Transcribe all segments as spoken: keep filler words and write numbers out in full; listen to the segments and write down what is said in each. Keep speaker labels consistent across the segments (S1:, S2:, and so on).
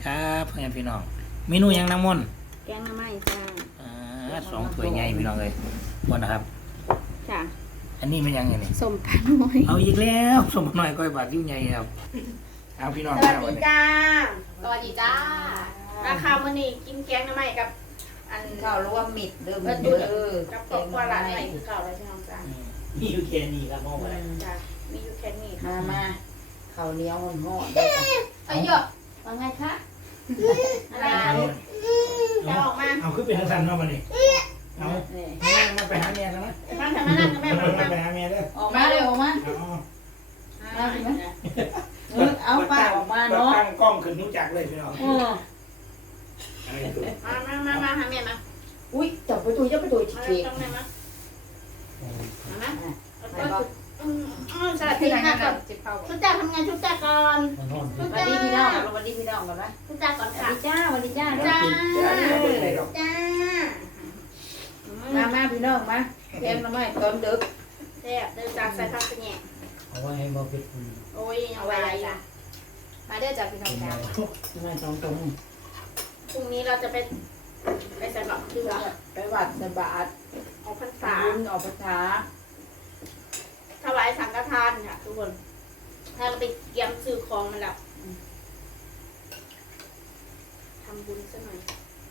S1: ครับพ่อแม่พี่น้องเมนูยังน้ำมนต์
S2: แกงหน้ำไม้จ้า
S1: อ่าสองถ้วยใหญ่พี่น้องเลยวันนะครับ
S2: จ้ะ
S1: อันนี้มันยังไงนี่
S2: ส้มปลาหน่อย
S1: เอาอีกแล้วสมน้อยก้อยบาทยุ่งใหญ่ครับเอาพี่น้อง
S2: สวัสดีจ้า
S3: สวัสดีจ้า
S2: ราคาวันนี้กินแกงหน้ำไม้กับอัน
S3: ข้าวรวมมิดเดิม
S2: เออ
S3: เด้อ
S2: กับกบปลาหลานไม้คือเก่าเลยพี่น้องจ้า
S1: มีอยู่แค่นี้ครับมองไป
S2: จ้ามีอยู่แค่นี้
S3: มามาข้าวเหนียวห่อนๆได้จ้ะ
S2: ไอ้หยอก
S3: ว่าไงคะ
S2: อะไรจะออกมา
S1: เอาขึ้นเป็นทันมาวันนี้เอา
S3: นี่
S1: นั่งมาไปหาเมียกันนะ
S2: บ้านทำมานั่งกับแม่
S1: มา
S2: มา
S1: ไปหาเมียเด้อ
S3: ออกมาเร็วออกมา
S1: เอา
S3: เออเอาป้าออกมาเนาะ
S1: ตั้งกล้องขึ้นรู้จักเลยพี่น้อง
S3: เออ
S2: มามามามาหาแม่มา
S3: อุ้ยจับไปตัวจับไปตัว
S2: มา
S3: เฉีย
S2: ต้องแม่มามามา
S3: ไปบ่
S2: สวัสดีค่ะก่อนชุดจ้าทำงานชุดจ้าก่อน
S3: สวัสดีพี่น้องสวัสดีพี่น้องกันไหม
S2: ชุดจ้าก่อน
S3: สวัส
S2: ค่ะ
S3: ดีจ้าสวัสดีจ้า
S2: จ้า
S3: จ้า
S2: จ้า
S3: มามาพี่น้องมาแกงน้ำไม้ต้มดึก
S2: แซ่บเดินจากใส่ผักกระแหน่
S1: เอาไว้ให้มาเป็น
S2: โอ้ยเอาไว้จ้ะ
S3: มาเด้อจ้าพี่น้องจ้าน้ำไม้ต้มต้ม
S2: พรุ่งนี้เราจะไปไปใส่บัตรเรือ
S3: ไปวัดสบาท
S2: ออกพรรษา
S3: บุญออกภาษา
S2: ถวายสังฆทานค่ะทุกคนถ้าเราไปเตรียมซื้อของมันแล้วทำบุญซะหน่อย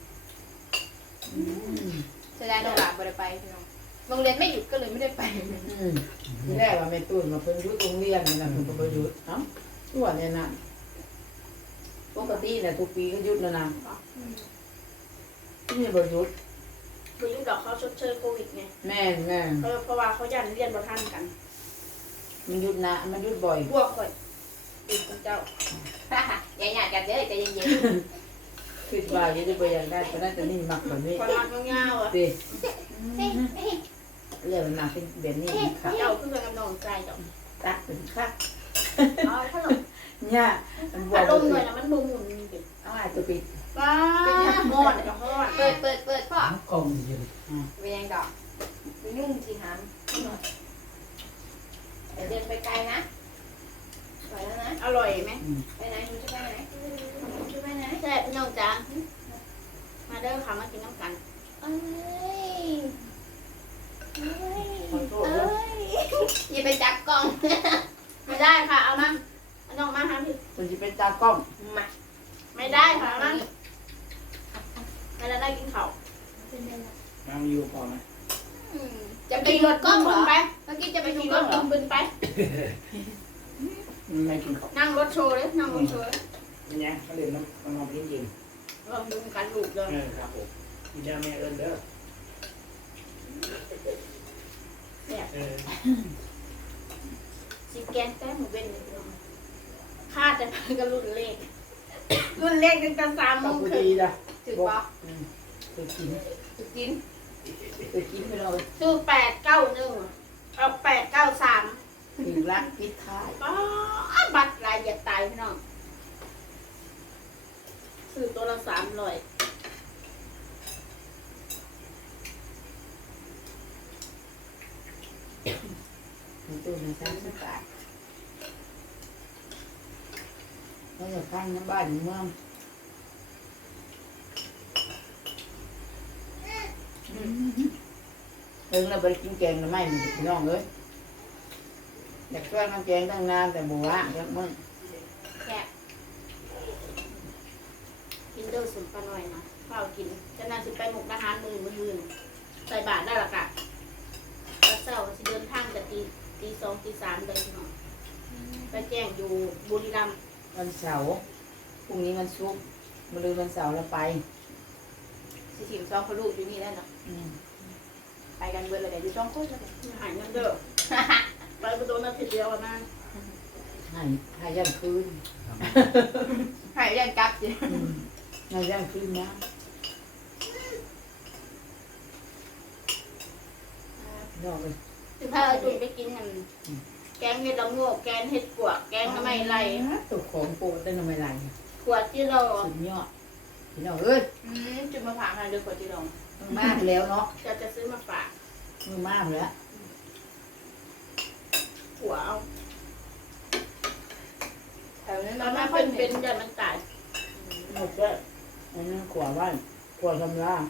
S4: เสียดายโรงหลานบ่ได้ไปพี่น้องโรงเรียนไม่หยุดก็เลยไม่ได้ไป
S3: อืมที่แรกว่าแม่ตุ้นมาเพิ่นยุดโรงเรียนนี่นะเพิ่นก็บ่หยุดเอ้าตัวเนี่ยนะปกติน่ะทุกปีก็หยุดแล้วนะที่นี่บ่หยุด
S2: คือยุคดอกเขาชดเชยโควิดไง
S3: แม่นแม่น
S2: เออเพราะว่าเขายันเรียนบ่ทันกัน
S3: มันหยุดนะมันหยุดบ่อย
S2: พวกคนติดกับเจ้า
S4: อย่าหยาดกันเด้อใจเย็น
S3: คิดว่าจะได้บ่อยากได้เพราะนั้นแต่นี่มักแบบนี้
S2: คนรักเงาๆอ่ะ
S3: ติเรื่องมันมาเป็นแบบนี้ค่ะ
S2: เจ้าคือเป็นกำลังใจเจ้า
S3: ตักเป็นคัก
S2: เอาถ้าเรา
S3: เนี่ยมันบ่
S2: อาร
S3: บ่
S2: มณ์หน่อยนะมันบ่หมุนเด็ก
S3: เอาอ่ะตัวปิด
S2: ว้าหมอนกับหมอน
S4: ๆเปิดเปิดเปิดพ่อก
S1: ล้องอยู่
S4: เวียงดอกไปนึ่งทีหามแต่เดินไปไกลนะไปแล้วนะ
S2: อร่อยไหม
S4: ไปไหนคุณจะไปไหนคุณจะไปไหน
S2: แซ่บพี่น้องจ้ามาเด้อค่ะมากินน้ำกัน
S4: เอ้ยเอ้ย
S3: ขอโทษ
S4: เอ้
S3: เด้อย
S4: อย่าไปจับกล้อง
S2: ไม่ได้ค่ะเอามาเอาน้องมาหาพี่
S3: คนสิเป็นตากล้อง
S4: มา
S2: ไม่ได้ค่ะเอามาไม่ได้ได้กินข้าว
S1: น้ำอยู่พอไหม
S4: อืมจะไปดูกล้องเหรอ
S2: ไป
S4: เมื่อกี้จะไป
S2: ไป
S4: ดู
S2: ดู
S4: ก
S2: ร
S4: ล้อง
S2: ถ
S4: เหรอ
S2: บึนไป
S3: ไม่กินข้าว
S2: นั่งรถโชว์เลยนั่งรถโชว์เลย
S1: เป็นไงเขาเรียนน้ำมันนอนเพียงเย็น
S2: ลองดูกันลูกเลย
S1: เออครับผมมีเจ้าแม่เอิญเด้อ
S2: เนี่ย
S1: เออ
S2: สิแกนแต้มหมูเว้นเลยคาดแต่ก็รุ่นเลขรุ่นเลขตั้งแต่สามโม
S3: ก็
S2: ง
S3: พอ
S2: ครึ่
S3: ดี
S2: ง
S3: จ้ะ
S4: ถือปะ
S3: อืมเคยกิน
S4: ถือกิน
S3: เคยกินไปเลย
S2: ซื้อแปดเก้าหนึ่งเอาแปดเก้าสาม
S3: ถึงรักพิษท้าย
S2: ป้าบัตรลายเหยียดตายพี่น้องซื้อตัวละสามร้อย
S3: มันตู้ในสามสิบบาทแล้วจะข้างน้ำบ้านเมืองเอิงเราไปกินแกงน้ำไม้มันพี่น้องเลยอยากช่วยน้ำแกงตั้งนานแต่บัวเดี๋ยวมึง
S2: แค่กินเด้อสุนปลาหน่อยนะเฝ้ากินจะน่าสิไปหมกอาหารมือมือมือใส่บาทได้หรอกะแล้วเช้าสิเดินทางแต่ตีตีสองตีสามเลยพี่น้องไปแจ้งอยู่บุรีรัมย์
S3: วันเสาร์พรุ่งนี้วันศุกร์มะรืนวันเสาร์เราไป
S4: สิถิมซองเขาลูกอยู่นี่แล้วเนาะ
S3: อืม
S4: ไปกันเบิดเลยเดี๋ยวอยู่ช่องโคตรเลย
S2: หายเงินเด้อไปประตูนาทีเดียวอะนะ
S3: ให้ให้ยันคืน
S4: หายเรียนกลับสิ
S3: อืมให้ยันคืนนะนอกเลย
S2: ถ้าจุ่มไปกินนั่นแกงเห็ดละโงกแกงเห็ดปวกแกงทำไมไร
S3: ตัวของโปรดได้ทำไมไร
S2: ขวดที่เรา
S3: สุดยอดพี่น้องเอ้ย
S4: อืมจุดมาผ่ามาเดือดกว่าที่ลง
S3: มือมากแล้วเนาะ
S2: จะจะซื้อมาฝาก
S3: มือมากแล้ว
S2: หัวเอา
S4: แถวนี้
S2: แล้
S4: มั
S2: วน
S4: ไม่
S2: มัน
S4: ค่อย
S2: เป็น
S4: เป็
S2: เป็น นยันมันตาย
S4: เ
S3: หมดแล้วอันนั้นขวาบ้านขวาทำลา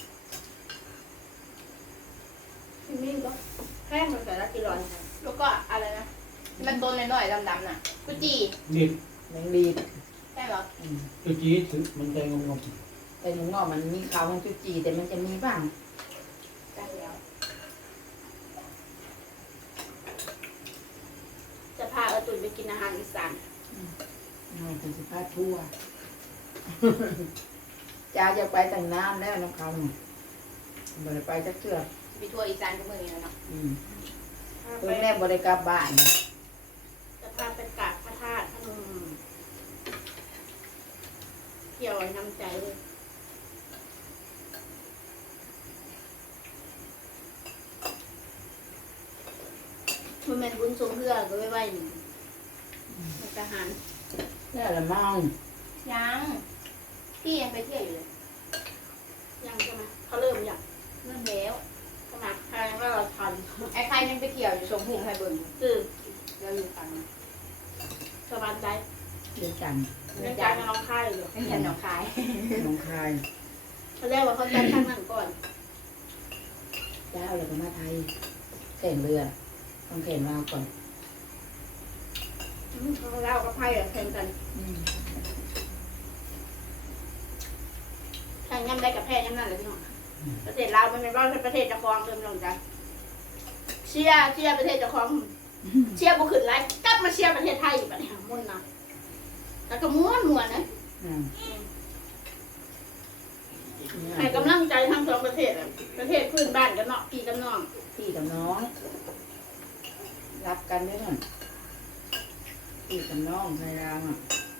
S2: พี่มิ้นก็แห้งมันแต่ละกิโลน
S4: แล้วก็อะไรนะมันต้นน้อยๆดำๆน่ะกุจี
S1: นี่
S3: แมงดีด
S4: ใช่เหรอ
S3: อืม
S1: ตัวจี้ถึงมันใจงง
S3: แต่หนูงอกมันมีขาวของจุจีแต่มันจะมีบ้าง
S4: ใช่แล้ว
S2: จะพาเออตุ่นไปกินอาหารอีสาน
S3: น้อยเป็นสิพาทั่ว จ้าจะไปแต่งน้ำแล้วน้องเขาบ่ได้ไปจักเทื่อ
S4: ไปทัวร์อีสานกับมือนี่เนาะ
S3: อืม
S2: พา
S3: เพิ่
S2: ไป
S3: งแม่บ่ได้กลับบ้านนะ
S2: จะพาไปกราบพระธาตุพนมเกี่ยวน้ำใจเลยมันเป็นบุญทรงเพื่อก็ไม่ไหวหนึ่งมันทหาร
S3: แล้วละมั่ง
S4: ยังพี่ยังไปเที่ยวอยู่เลย
S2: ยังใช่ไหมเขาเริ่มยัง
S4: เริ่มแล้ว
S2: ขนาดใครว่าเราทัน
S4: ไอ้ใครยังไปเที่ยวอยู่ชมหุ่งไฮเบิร์น
S2: คือ
S4: เราอยู่ฝั่ง
S2: สบายใจ
S3: เดือนจันทร์
S2: ในการจะร้องไห้อยู่
S4: ไม่เห็นหนองคาย
S3: น้องคาย
S2: เขาเรียกว่าเขาจัดข้างนั่นก่อน
S3: เจ้าเลยก็มาไทยแข่งเรือต้องแข่งลาวก่อน
S2: อืมเขาเล่ากับไพ่อะแข่งกัน
S3: อืม
S2: แข่งย่ำได้กับแพ้ย่ำนั่นเลยพี่น้องประเทศลาวมันเป็นว่าประเทศเจะคลองเริ่มลงใจเชียร์เชียร์ประเทศเจะคลองเชียร์บุขึ้นไรกลับมาเชียร์ประเทศไทยอีกแบบนี้มุ่นนะแล้วก็ม้วนม้วนนะ
S3: อืม
S2: ให้กำลังใจทั้งสองประเทศอะประเทศพื้นบ้านกันเนาะพี่กับน้อง
S3: พี่กับน้อง รับกันด้วยนั่นพี่กับน้องไทยรามอ่ะ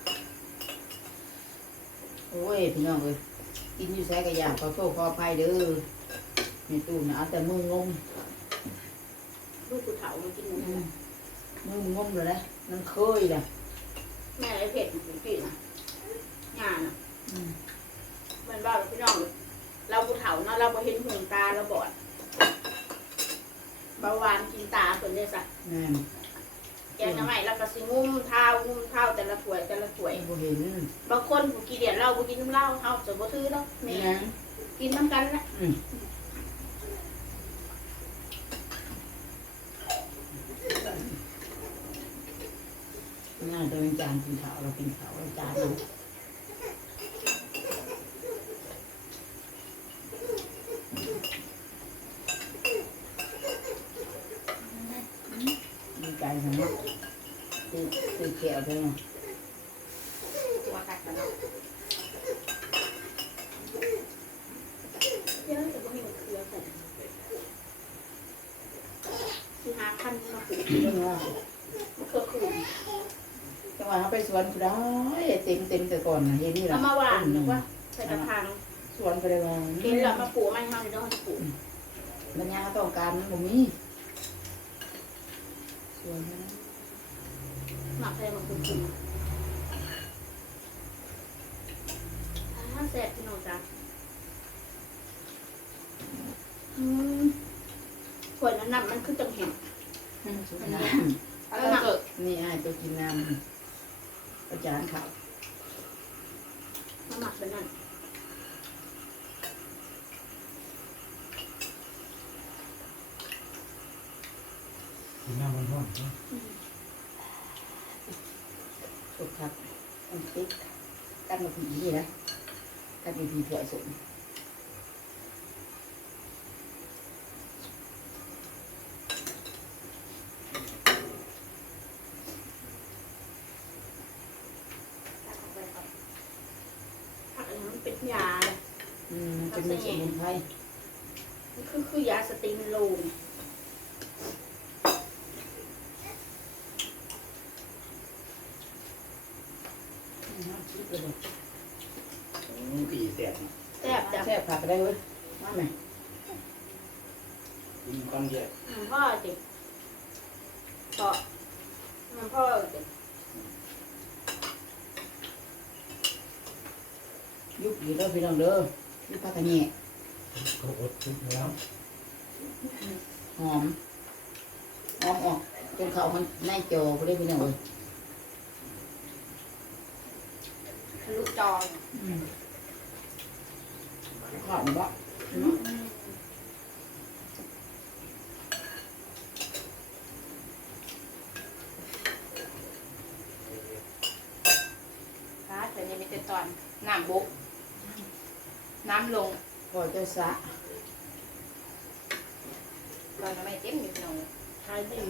S3: โอ้ยพี่น้องเอ้ยกินอยู่แซ่กระยาขอโทษขออภัยเด้อมีตู้นะเอาแต่มืองม
S2: ลูกผู้เฒ่ามากินหมู
S3: อืมมืองมเลยนะมันเคยแหละ
S2: แม่ไอ้เผ็ดของพี่นะงานอ่ะ
S3: อืม
S2: มันบ้าพี่น้องเราผู้เฒ่าเนาะเราบ่เห็นหูตาเราบอดเบาหวานกินตาคนเลยสัก
S3: แม่น
S2: แกงน้ำไหมแล้วก็สิงุ้มเท้างุ้มเท้าแต่ละถ้วยแต่ละถ้วย
S3: บ่เห็น
S2: บางคนผู้กินเดียนเหล้าผู้กินน้ำเหล้าเฮาจะบ่ถือเนาะแม่
S3: นี่นะ
S2: กินน้ำกันละ
S3: อืมน่าจะเป็นจานกินข้าวเรากินข้าวเราจานเราดีใจสำหรับตีตีแก้วด้วยนะ
S4: ตัวกัดกันเนาะ
S2: เดี๋ยวจะบ่มีมะเขือใส่สิหาพันมาปลูก
S3: เรื่องว่าม
S2: ะเขือขูด
S3: จังหวะเขาไปสวนก็ได้เต็มเต็มแต่ก่อนนะเห็นนี่แห
S2: เอา
S3: ละ
S2: มาหวานหรือว่าใส่กระถาง
S3: สวนไปเลยว่า
S2: เห็นแล้วมาปลูกไม่เฮาเดี๋ยวเฮาจะปลูก
S3: ปัญญาต้องการมันบ่มีสวนนะ
S2: หมักใส่มะเขือขูดอ่าแซ่บพี่น้องจ้ะอืมขวดน้ำน้ำมันคือจังแห้ง
S3: สุดน้
S4: เอาตัวเกิด
S3: ำนี่ไอ้ายตัวกินน้ำประจานข้าว
S2: มาหมักแบบนั้น
S1: กินน้ำมันร้อน
S3: สุดครับอันติ๊กกันมาผีนี่นะกันมีผีถั่วสม
S2: ผักอันนั้นมันเป็นยาเลย
S3: อืมมันเป็นสมุนไพร
S2: มันคือคือยาสตีนโลม
S3: คิดไปเลย
S1: มันกี่แสบ
S2: แซ่บจ้ะ
S3: แซ่บผักก็ได้เว้ยมาไหม
S1: กินก้อนเดียว
S2: อืมพ่อจิพ่อมันพ่อจิ
S3: ยุบอยู่แล้วพี่น้องเด้อยุบผักกระเนีย
S1: ก็อดทุกแล้ว
S3: หอมหอมออกจนเขามันในจอไปได้พี่น้องเลย
S4: ทะลุจอ
S3: ข้าวบ่
S4: ฟ้าแต่ยังมีแต่ตอนน้ำบกน้ำลง
S3: พอจะสะ
S4: ตอนไม่เต็มอยู่หนอง
S2: ขายดี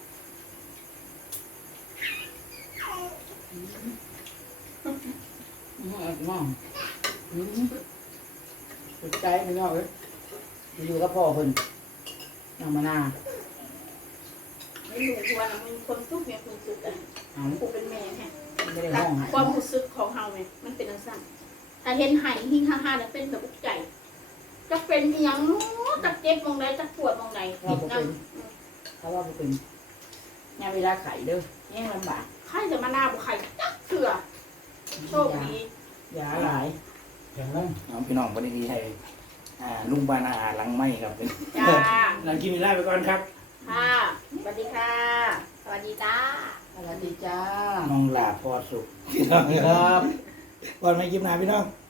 S3: อืมมองอืมสุดใจไม่ยอมเลยอยู่กับพ่อเพิ่นนางมานาว
S2: ไม่รู้ว่านะมันคนทุกเนี่ยคนสุดอ่ะ
S3: เอา
S2: กูเป็นแม่แฮะ
S3: ไม่ได้
S2: แต่
S3: ห้องให้
S2: ความรู้สึกของเฮาเนี่ยมันเป็นอันสั้นถ้าเห็นไห้หิ้งฮ่าฮ่าเนี่ยเป็นแบบอุกใจจะเป็นอหยังเนาะจะเจ็บมองใดจะปวดมองใด
S3: เรา
S2: ผิด
S3: บ่
S2: นะ
S3: เป็นเขาว่าบ่เป็นยามเวลาไข่เด้อแย่งลำบาก
S2: ใครจะมาหน้าบุไข่จักเถื่อโชคดี
S3: ยาหลาย
S1: อย่างนั้นเอาพี่น้องวันนี้ให้อ่าลุงบานอาหารหลังไม่ครับ
S2: จ้า
S1: หลังกินมีลาไปก่อนครับ
S2: ค่ะสวัสดีค่ะ
S4: สวัสดีจ้า
S3: สวัสดีจ้า
S1: น้องหลาพอสุขพี่น้องครับก่อนไม่กินนาพี่น้อง